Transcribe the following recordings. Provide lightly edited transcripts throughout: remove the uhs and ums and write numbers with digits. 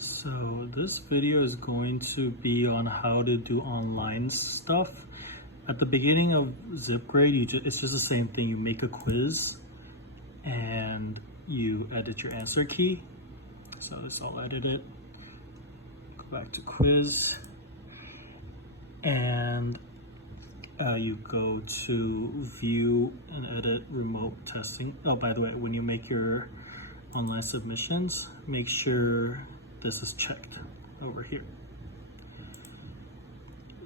So this video is going to be on how to do online stuff. At the beginning of Zipgrade, it's just the same thing. You make a quiz and you edit your answer key. So this, I'll edit it. Go back to quiz and you go to view and edit remote testing. Oh, by the way, when you make your online submissions, make sure this is checked over here.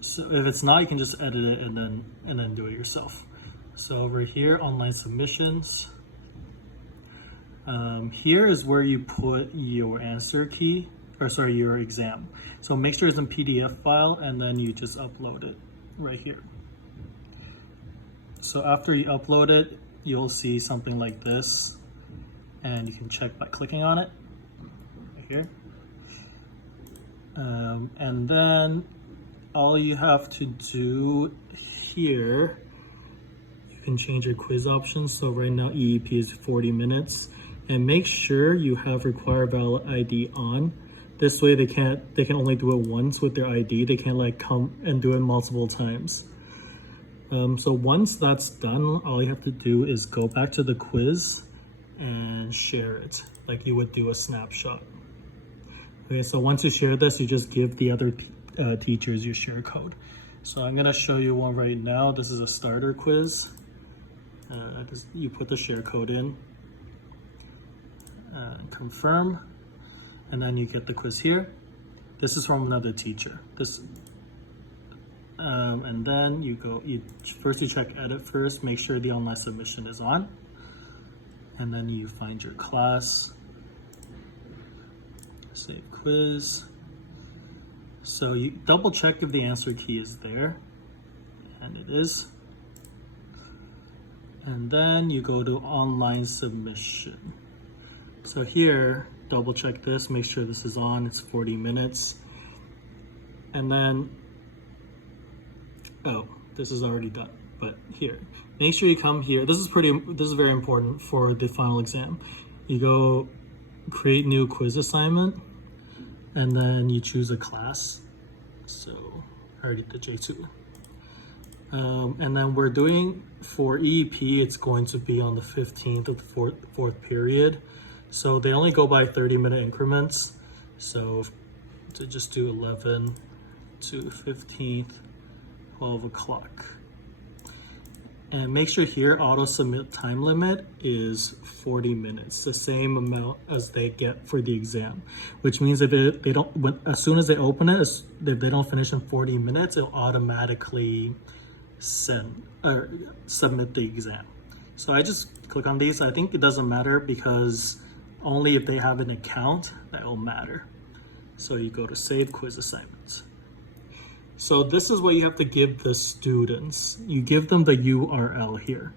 So if it's not, you can just edit it and then do it yourself. So over here, online submissions. Here is where you put your answer key, or sorry, your exam. So make sure it's in PDF file and then you just upload it right here. So after you upload it, you'll see something like this and you can check by clicking on it right here. And then all you have to do here, you can change your quiz options. So right now EEP is 40 minutes, and make sure you have require valid ID on. This way they can only do it once with their ID. They can't like come and do it multiple times. So once that's done, all you have to do is go back to the quiz and share it like you would do a snapshot. Okay, so once you share this, you just give the other teachers your share code. So I'm gonna show you one right now. This is a starter quiz. You put the share code in, confirm, and then you get the quiz here. This is from another teacher. And then you check edit first, make sure the online submission is on, and then you find your class, save quiz. So you double check if the answer key is there, and it is. And then you go to online submission. So here, double check this, make sure this is on, it's 40 minutes. And then, oh, this is already done, but here, make sure you come here. This is very important for the final exam. You go create new quiz assignment, and then you choose a class. So I already did J2. And then we're doing for EEP, it's going to be on the 15th of the fourth period. So they only go by 30-minute increments. So to just do 11 to 15th, 12 o'clock. And make sure here auto submit time limit is 40 minutes, the same amount as they get for the exam, which means if as soon as they open it, if they don't finish in 40 minutes, it'll automatically submit the exam. So I just click on these. I think it doesn't matter because only if they have an account that will matter. So you go to save quiz assignments. So this is what you have to give the students. You give them the URL here.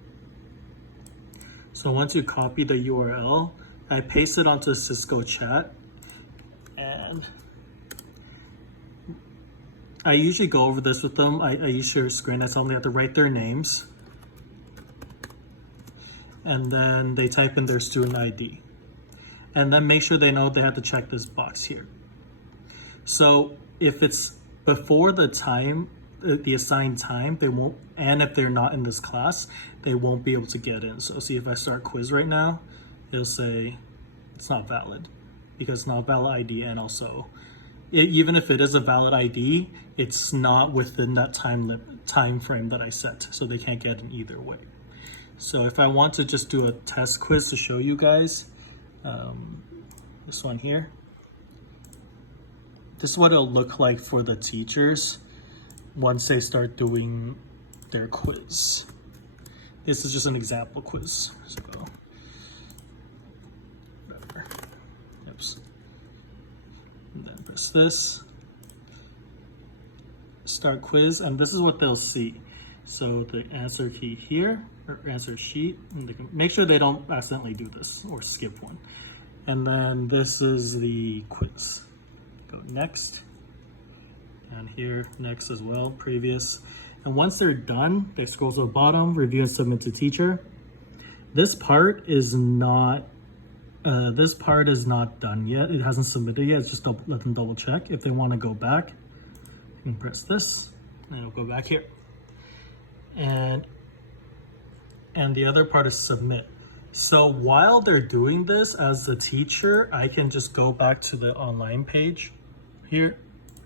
So once you copy the URL, I paste it onto Cisco chat, and I usually go over this with them. I use share screen. I tell them they have to write their names, and then they type in their student ID, and then make sure they know they have to check this box here. So if it's before the time, the assigned time, they won't, and if they're not in this class, they won't be able to get in. So see, if I start quiz right now, it'll say it's not valid because it's not a valid ID, and also, even if it is a valid ID, it's not within that time frame that I set, so they can't get in either way. So if I want to just do a test quiz to show you guys, this one here. This is what it'll look like for the teachers once they start doing their quiz. This is just an example quiz. So, whatever. Oops. And then press this. Start quiz, and this is what they'll see. So the answer key here, or answer sheet, and they can make sure they don't accidentally do this or skip one. And then this is the quiz. Go next, and here next as well, previous. And once they're done, they scroll to the bottom, review and submit to teacher. This part is not this part is not done yet. It hasn't submitted yet. It's just let them double check. If they want to go back, you can press this and it'll go back here. And the other part is submit. So while they're doing this, as the teacher, I can just go back to the online page here.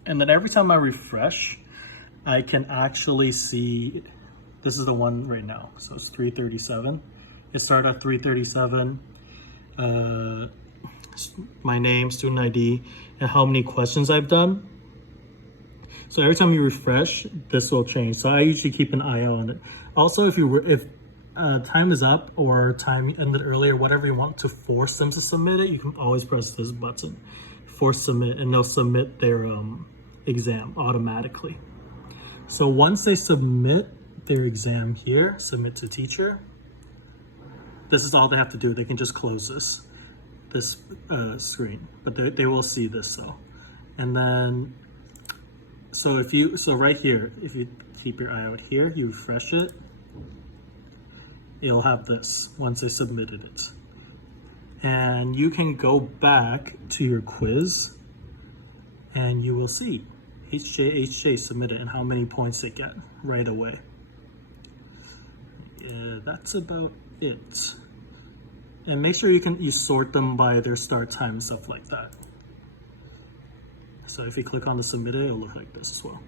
And then every time I refresh, I can actually see, this is the one right now. So it's 337. It started at 337. My name, student ID, and how many questions I've done. So every time you refresh, this will change. So I usually keep an eye on it. Also, if time is up or time ended earlier, whatever you want to force them to submit it, you can always press this button, force submit, and they'll submit their exam automatically. So once they submit their exam here, submit to teacher, this is all they have to do. They can just close this screen, but they will see this though. And then, so right here, if you keep your eye out here, you refresh it, you'll have this once they submitted it. And you can go back to your quiz and you will see HJ submitted and how many points they get right away. That's about it. And make sure you sort them by their start time and stuff like that. So if you click on the submitted, it'll look like this as well.